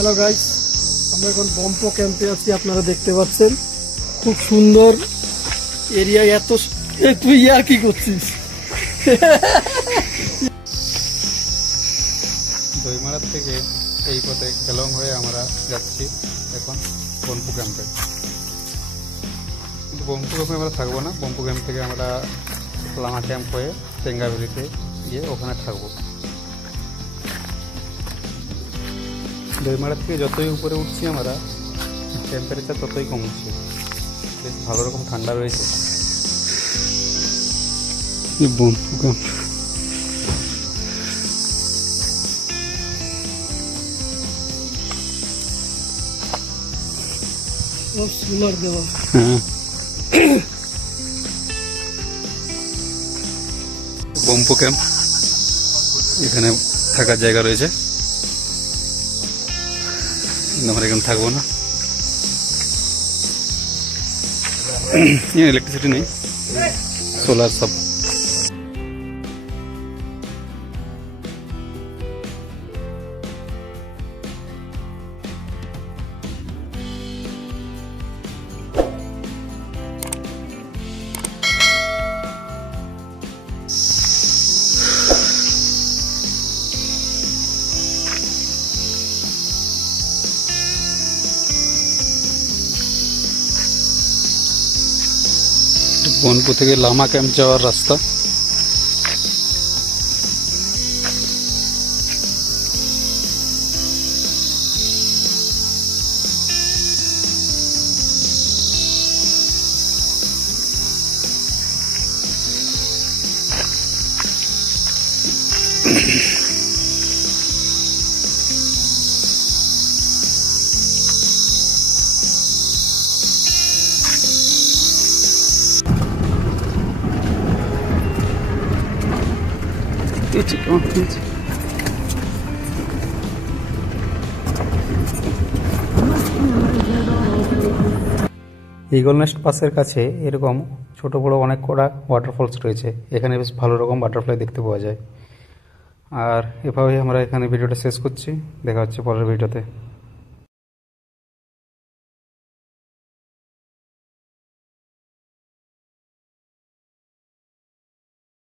Hello guys, আমরা এখন বম্পো ক্যাম্পে আছি। আপনারা দেখতে পাচ্ছেন খুব সুন্দর এরিয়া। তুই আর কি করছিস? দইমারা থেকে এই পথে কেলং হয়ে আমরা যাচ্ছি এখন বম্পো ক্যাম্পে। কিন্তু বম্পো ক্যাম্পে আমরা থাকবো না, বম্পো ক্যাম্প থেকে আমরা লামা ক্যাম্প হয়ে টেঙ্গাভেলিতে গিয়ে ওখানে থাকবো। দইমারা থেকে যতই উপরে উঠছি আমরা, টেম্পারেচার ততই কমছে, বেশ ভালো রকম ঠান্ডা রয়েছে। বম্পো ক্যাম্প সোলার দেওয়া। বম্পো ক্যাম্প, এখানে থাকার জায়গা রয়েছে, আমরা এখানে থাকবো না। ইলেকট্রিসিটি নেই, সোলার সব। বনপো থেকে লামা ক্যাম্প যাওয়ার রাস্তা। ইগল নেস্ট পাসের কাছে এরকম ছোট বড় অনেক কটা ওয়াটারফলস রয়েছে। এখানে বেশ ভালো রকম বাটারফ্লাই দেখতে পাওয়া যায়। আর এভাবেই আমরা এখানে ভিডিওটা শেষ করছি। দেখা হচ্ছে পরের ভিডিওতে।